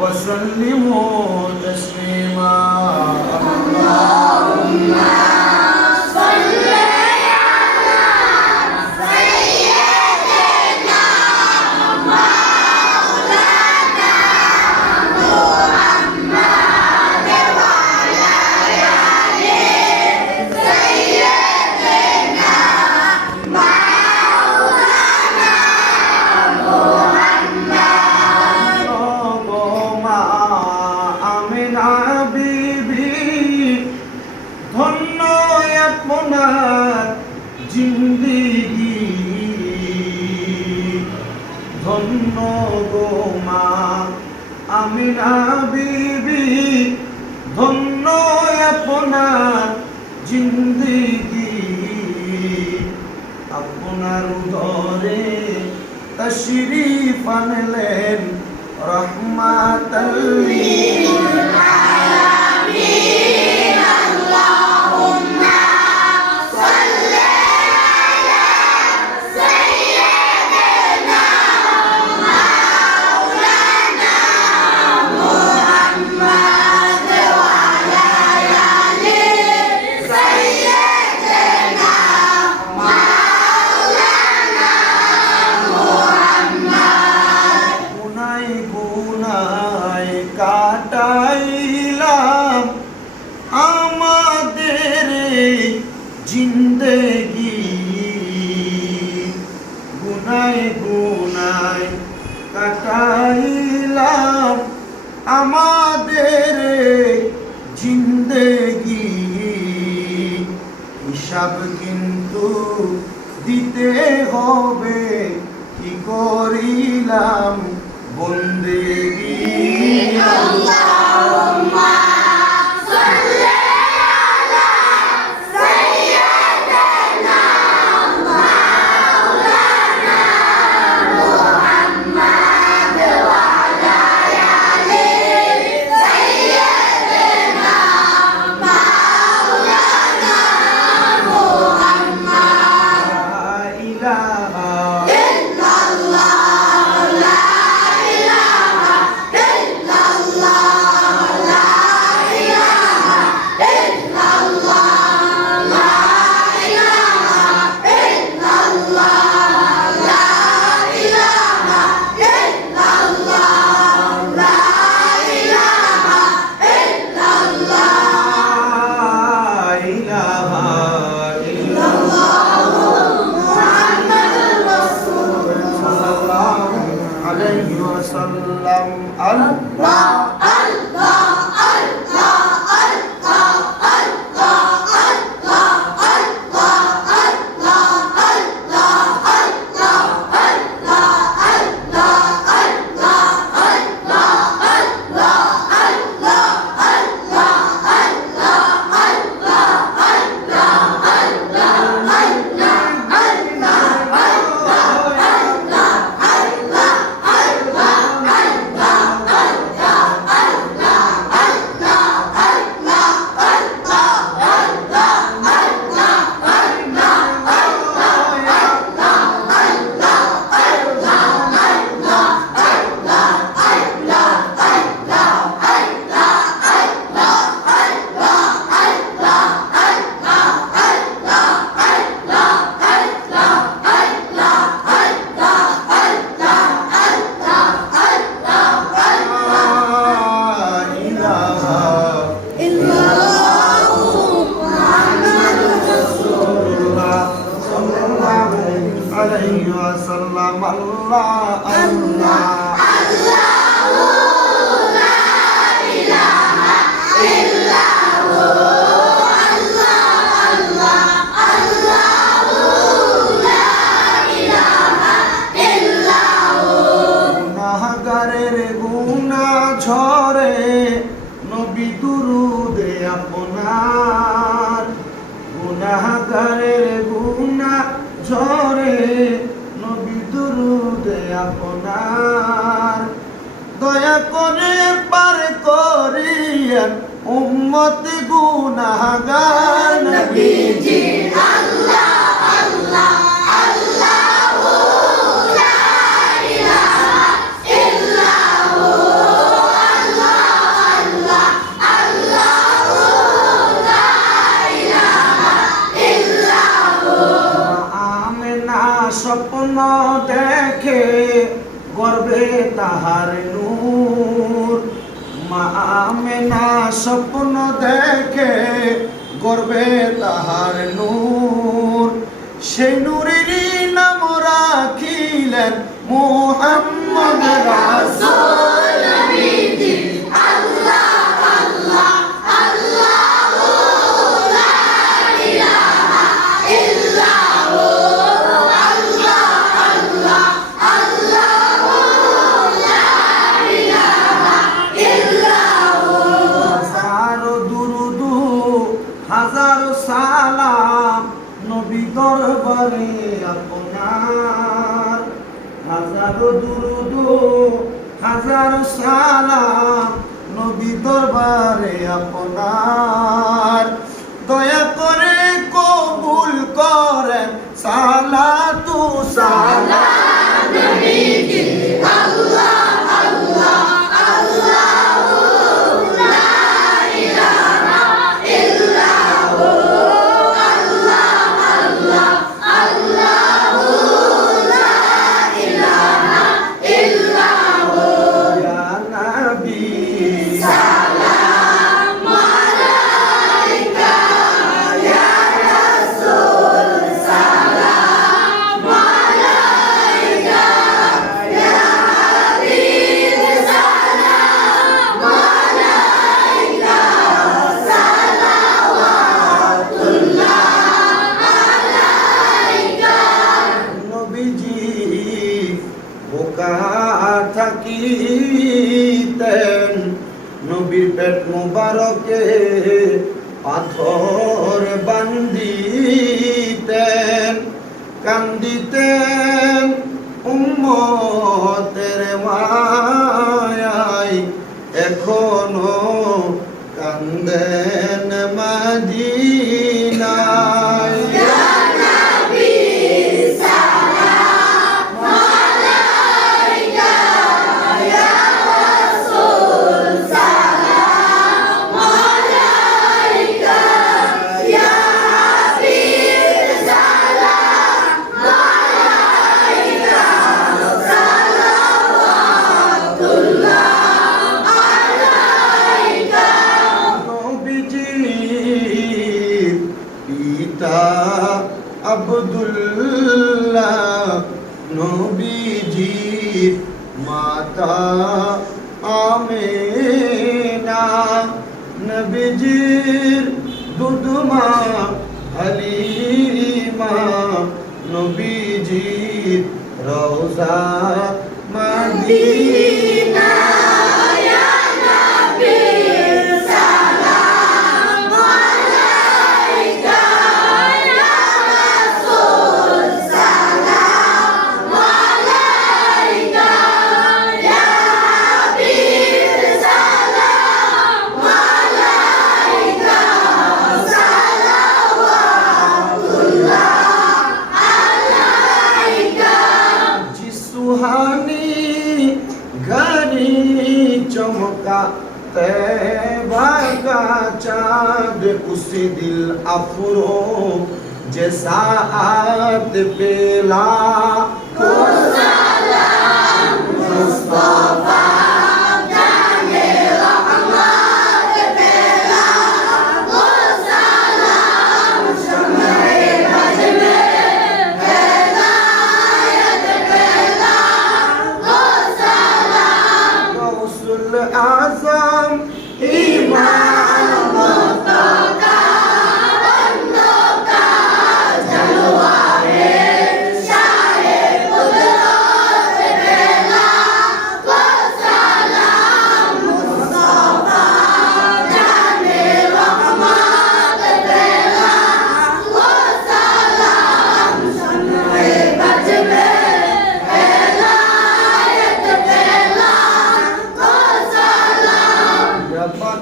وسلموا تسليما اللهم জিন্দিগি ধন্য গো মা আমিনা বিবি। ধন্য আপনার জিন্দিগি। আপনার উদরে তশরিফ আনলেন রহমাতাল্লিল কাটাইলাম আমাদের জিন্দেগি। হিসাব কিন্তু দিতে হবে কি করিলাম বন্দেগি? লা তাহার নূর। মা আমেনা স্বপ্ন দেখে গর্বে তাহার নূর। সে নূরেরই নাম রাখিলেন মোহাম্মদ amar পাথর বান্দিতেন কান্দিতেন উম্মতের মায়াই এখনও কান্দেন নবীজির রওজা মদিনা जी सुहानी घनी चमका तैबा का चांद उसी दिल अफरो जैसा आत पेला गौसुल আজম ইমান।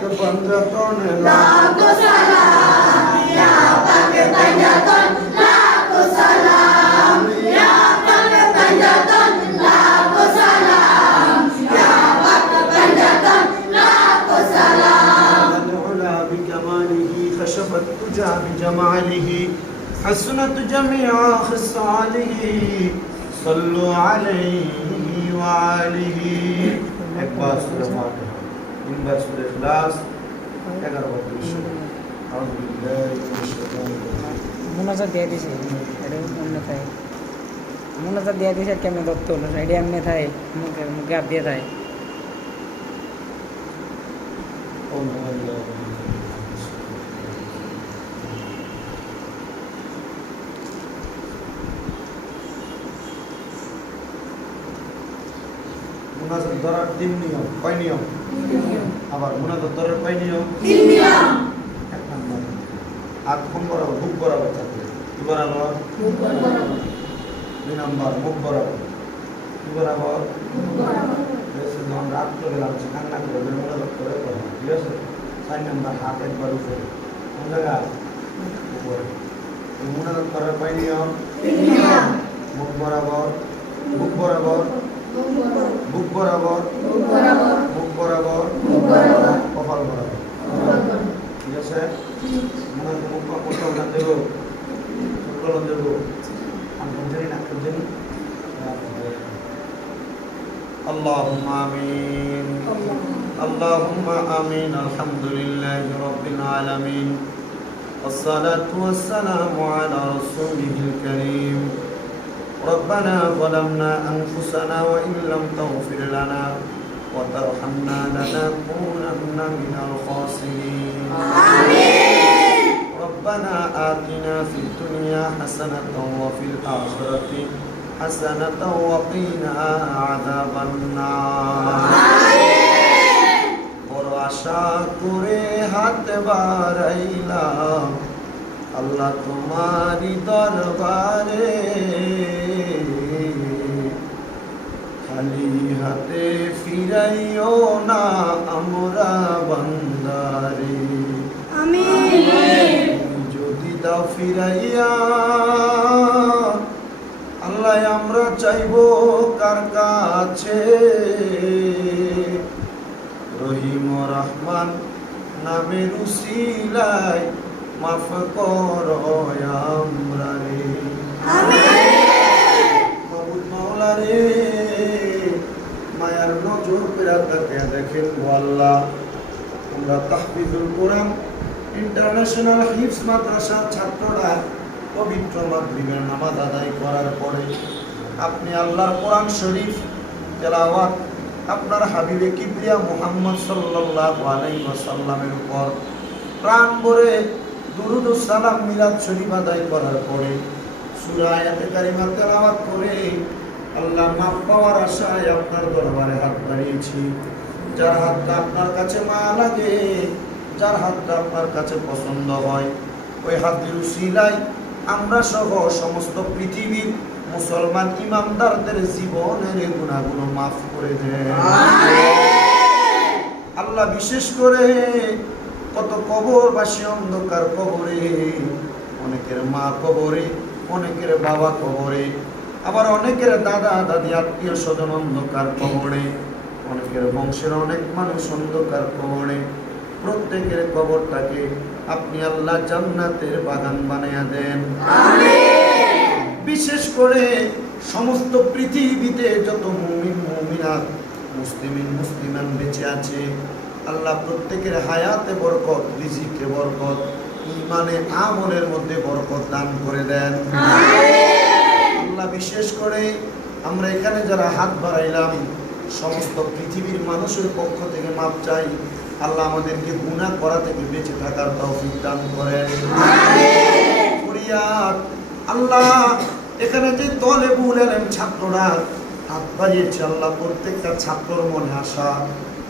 পাক পঞ্জতন লাখো সালাম ইয়া পাক পঞ্জতন লাখো সালাম ইয়া পাক পঞ্জতন লাখো সালাম ইয়া পাক পঞ্জতন লাখো সালাম। العلا بكماله خشبت تجا بجماله حسنت جميع خصاله صلوا عليه وعليه একবার তিনবার সূরা ইখলাস এগারো বার রাজিম মোনাজাত দিয়ে দিছে এটা এমনি থাকে। মোনাজাত দিয়ে দিছে কেমনে দত্ত হলো? এটা এমনি থাকে মুখে মুখে হাত দিয়ে থাকে। মুনাজাত ধরার তিন নিয়ম কয় নিয়ম। আবার ধরার কয় নিয়ম? এক নম্বর হাত কোন বরাবর বুক বরাবর থাকবে। কি বরাবর? দুই নম্বর মুখ বরাবর। কি বরাবর? যখন রাত করে লাগছে কান্না করে বের মুনাজাত করে করো ঠিক আছে? চার নম্বর হাত একবার উপরে। কোন জায়গা? উপরে। মুনাজাত করার কয় নিয়ম। মুখ বরাবর। বুক বরাবর। বুক বরাবর মুখ বরাবর কপাল বরাবর ঠিক আছে মনে হয় মুখ কপাল না দেব কলম দেব আমি জানি না কেউ জানি اللهم آمين اللهم آمين الحمد لله رب العالمين والصلاة والسلام على رسوله الكريم ربنا ظلمنا أنفسنا وإن لم تغفر لنا وترحمنا لنكونن من الخاسرين ربنا آتنا في الدنيا حسنة وفي الآخرة حسنة وقنا عذاب النار বড় আশা করে হাত বাড়াইলাম আল্লাহ তোমারই দরবারে খালি হাতে ফিরাইও না আমরা বান্দারে। যদি দাও ফিরাইয়া আল্লাহ আমরা চাইব কার কাছে? রহিম রহমান নামের উসিলায় মাফ কর আমরা রে। মাবুদ মাওলা রে মায়ার নজর পেরা তাকে দেখেন আল্লাহ আমরা তাহফিজুল কোরআন, ইন্টারন্যাশনাল হিফস মাদ্রাসার ছাত্ররা পবিত্র মাগরিবের নামাজ আদায় করার পরে আপনি আল্লাহর কোরআন শরীফ তেলাওয়াত আপনার হাবিবে কিবরিয়া মুহাম্মদ সাল্লাল্লাহু আলাইহি ওয়াসাল্লামের উপর প্রাণ ভরে দুরুদ সালাম মিলাদ শরীফ আদায় করার পরে সূরা আয়াতে কারিমা তেলাওয়াত করে আল্লাহ মাফ পাওয়ার আশায় আপনার দরবারে হাত বাড়িয়েছি। যার হাতটা আপনার কাছে মা লাগে যার হাতটা আপনার কাছে পছন্দ হয় ওই হাতের উসিলায় আমরা সহ সমস্ত পৃথিবীর মুসলমান ইমানদারদের জীবনের গুণাগুলো মাফ করে দেন। আল্লাহ বিশেষ করে কত কবর কবরবাসী অন্ধকার কবরে অনেকের মা কবরে অনেকের বাবা কবরে আবার অনেকের দাদা, দাদি, আত্মীয় স্বজন অন্ধকার কবরে, অনেকের বংশের অনেক মানুষ অন্ধকার কবরে। প্রত্যেকের কবরটাকে আপনি আল্লাহ জান্নাতের বাগান বানাইয়া দেন। বিশেষ করে সমস্ত পৃথিবীতে যত মুমিন, মুমিনাত, মুসলিমিন, মুসলিমান বেঁচে আছে, আল্লাহ প্রত্যেকের হায়াতে বরকত, রিজিকে বরকত ইমানে আমলের মধ্যে বরকত দান করে দেন। বিশেষ করে আমরা এখানে যারা হাত বাড়াইলাম সমস্ত পৃথিবীর মানুষের পক্ষ থেকে মাপ চাই আল্লাহ আমাদেরকে গুনাহ করা থেকে বেঁচে থাকার তৌফিক দান করেন। আল্লাহ এখানে যে দলে বুলেন ছাত্ররা হাত বাড়িয়েছে আল্লাহ প্রত্যেকটা ছাত্রর মনে আশা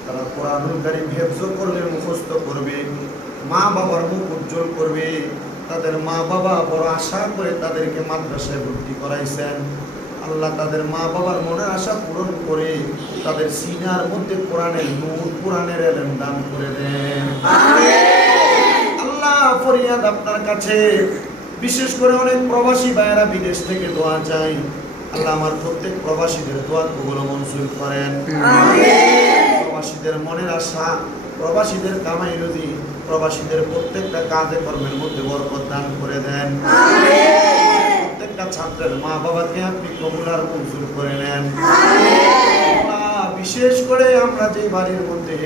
তারা কোরআনুল কারীম হেফজ করলে মুখস্থ করবে মা বাবার মুখ উজ্জ্বল করবে। তাদের মা বাবা বড় আশা করে তাদেরকে মাদ্রাসায় ভর্তি করাইছেন। আল্লাহ তাদের মা বাবার মনের আশা পূরণ করে তাদের সিনার মধ্যে কোরআনের নূর কোরআনের এলেম দান করে দেন। আল্লাহ ফরিয়াদ আপনার কাছে। বিশেষ করে অনেক প্রবাসী ভাইয়েরা বিদেশ থেকে দোয়া চাই আল্লাহ আমার প্রত্যেক প্রবাসীদের দোয়া কবুল মঞ্জুর করেন। প্রবাসীদের মনের আশা প্রবাসীদের কামাই রুজি প্রবাসীদের প্রত্যেকটা কাজে কর্মের মধ্যে বরকত দান করে দেন। প্রত্যেকটা ছাত্রের মা বাবাকে আপনি কবুলার মঞ্জুর করে নেন। বিশেষ করে আমরা যে বাড়ির মধ্যে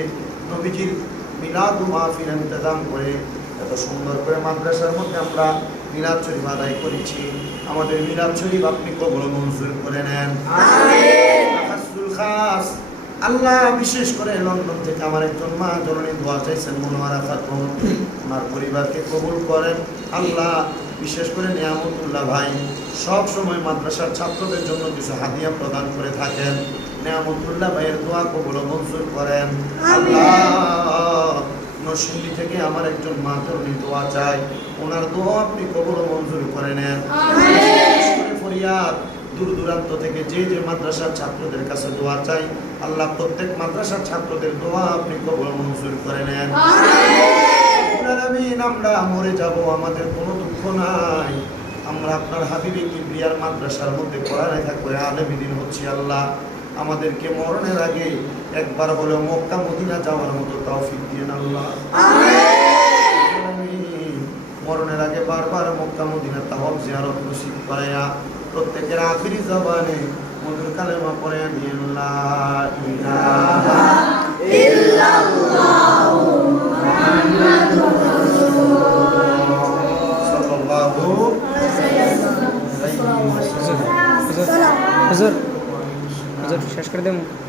নবীজির মিলাদ মাহফিল ইন্তজাম করে এত সুন্দর করে মাদ্রাসার মধ্যে আমরা মিলাদ শরীফ আদায় করেছি। আমাদের মিলাদ শরীফ আপনি কবল মঞ্জুর করে নেন। খাস। আল্লাহ বিশেষ করে লন্ডন থেকে আমার একজন মা জননী দোয়া চাইছেন মনোয়ারা খাতুন ওনার পরিবারকে কবুল করেন। আল্লাহ বিশেষ করে নিয়ামতুল্লাহ ভাই সব সময় মাদ্রাসার ছাত্রদের জন্য কিছু হাদিয়া প্রদান করে থাকেন। নিয়ামতুল্লাহ ভাইয়ের দোয়া কবুল মঞ্জুর করেন। আল্লাহ নরসিংদী থেকে আমার একজন মা তরুণী দোয়া চাই ওনার দোয়া আপনি কবুল মঞ্জুর করে নেন। ফরিয়াদ দূর দূরান্ত থেকে যে যে মাদ্রাসার ছাত্রদের কাছে দোয়া চাই আল্লাহ প্রত্যেক মাদ্রাসার ছাত্রদের দোয়া আপনি কবুল মঞ্জুর করে নেন। আমরা মরে যাব আমাদের কোনো দুঃখ নাই। আমরা আপনার হাবিবি কিবরিয়ার মাদ্রাসার মধ্যে পড়ালেখা করে আলেমী দিন হচ্ছি আল্লাহ। আমাদেরকে মরণের আগে একবার হলেও মক্কা মদিনা যাওয়ার মতো তৌফিক দিয়েন আল্লাহ। মরণের আগে বারবার মক্কা মদিনা তাওয়াব জিয়ারত নসিব করায়া প্রত্যেকের আখিরি জবানে মধুর কালেমা পড়ে দিন শেষ করে দেবো।